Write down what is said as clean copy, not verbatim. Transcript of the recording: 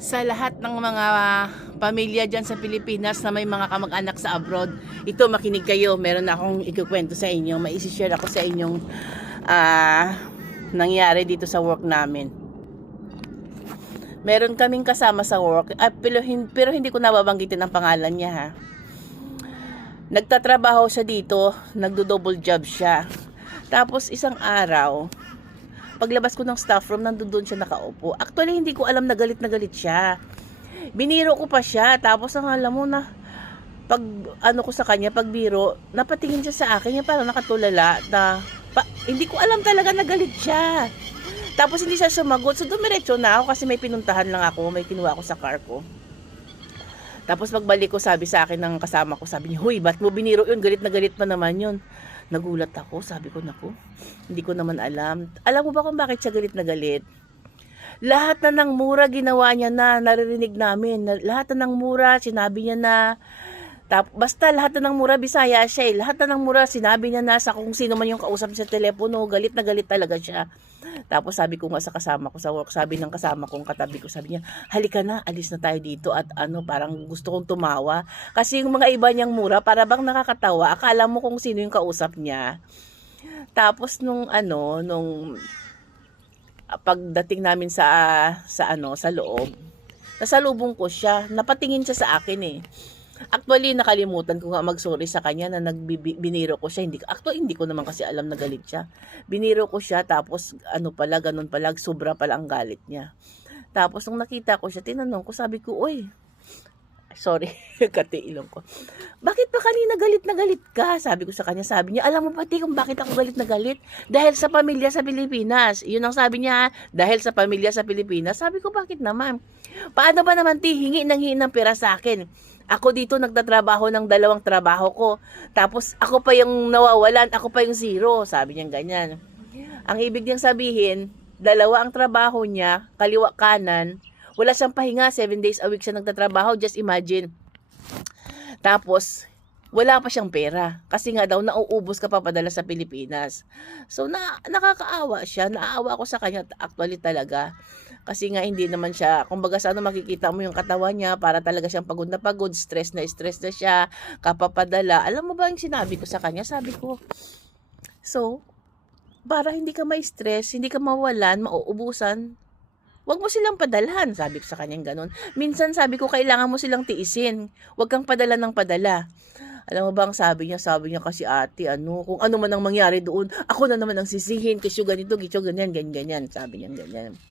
Sa lahat ng mga pamilya dyan sa Pilipinas na may mga kamag-anak sa abroad, ito makinig kayo, meron akong ikukwento sa inyo, may isi-share ako sa inyong nangyari dito sa work namin. Meron kaming kasama sa work, pero hindi ko nababanggitin ang pangalan niya ha. Nagtatrabaho siya dito, nagdo-double job siya. Tapos isang araw, paglabas ko ng staff room, nandoon siya nakaupo. Actually, hindi ko alam na galit siya. Biniro ko pa siya. Tapos, ang alam mo na, pag ano ko sa kanya, pag biro, napatingin siya sa akin, yung parang nakatulala na, hindi ko alam talaga na galit siya. Tapos, hindi siya sumagot. So, dumiretso na ako kasi may pinuntahan lang ako. May kinuha ako sa car ko. Tapos, pagbalik ko, sabi sa akin ng kasama ko, sabi niya, "Huy, ba't mo biniro yun? Galit na galit pa naman yun." Nagulat ako, sabi ko, naku, hindi ko naman alam. Alam mo ba kung bakit siya galit na galit? Lahat na ng mura ginawa niya na, naririnig namin. Lahat na ng mura, sinabi niya na. Basta lahat na ng mura, Bisaya siya eh. Lahat na ng mura, sinabi niya na sa kung sino man yung kausap sa telepono. Galit na galit talaga siya. Tapos sabi ko nga sa kasama ko sa work, sabi ng kasama kong katabi ko, sabi niya, "Halika na, alis na tayo dito." At parang gusto kong tumawa. Kasi yung mga iba niyang mura, para bang nakakatawa. Akala mo kung sino yung kausap niya. Tapos nung pagdating namin sa loob, nasalubong ko siya, napatingin siya sa akin eh. Actually, nakalimutan ko nga mag-sorry sa kanya na biniro ko siya. Hindi ko naman kasi alam na galit siya. Biniro ko siya, tapos ganun pala, sobra pala ang galit niya. Tapos nung nakita ko siya, tinanong ko, sabi ko, "Uy, sorry, kati ilong ko. Bakit ba kanina galit na galit ka?" Sabi ko sa kanya, sabi niya, "Alam mo pati kung bakit ako galit na galit? Dahil sa pamilya sa Pilipinas." Yun ang sabi niya, dahil sa pamilya sa Pilipinas. Sabi ko, "Bakit naman? Paano ba naman hingi ng pera sa akin? Ako dito nagtatrabaho ng 2 trabaho ko. Tapos ako pa yung nawawalan, ako pa yung zero." Sabi niya ganyan. Ang ibig niyang sabihin, 2 ang trabaho niya, kaliwa kanan. Wala siyang pahinga, 7 days a week siya nagtatrabaho, just imagine. Tapos, wala pa siyang pera. Kasi nga daw, nauubos ka papadala sa Pilipinas. So, nakakaawa siya. Naawa ako sa kanya, actually talaga. Kasi nga, hindi naman siya, kumbaga sa makikita mo yung katawan niya, para talaga siyang pagod na pagod, stress na siya, kapapadala. Alam mo ba yung sinabi ko sa kanya? Sabi ko, "So, para hindi ka ma-stress, hindi ka mawalan, mauubusan, wag mo silang padalhan." Sabi ko sa kanyang ganun. Minsan sabi ko, kailangan mo silang tiisin. Wag kang padala ng padala. Alam mo ba ang sabi niya? Sabi niya kasi, "Ate, kung ano man ang mangyari doon, ako na naman ang sisihin kasi ganito, ganyan, ganyan." Sabi niya ganyan.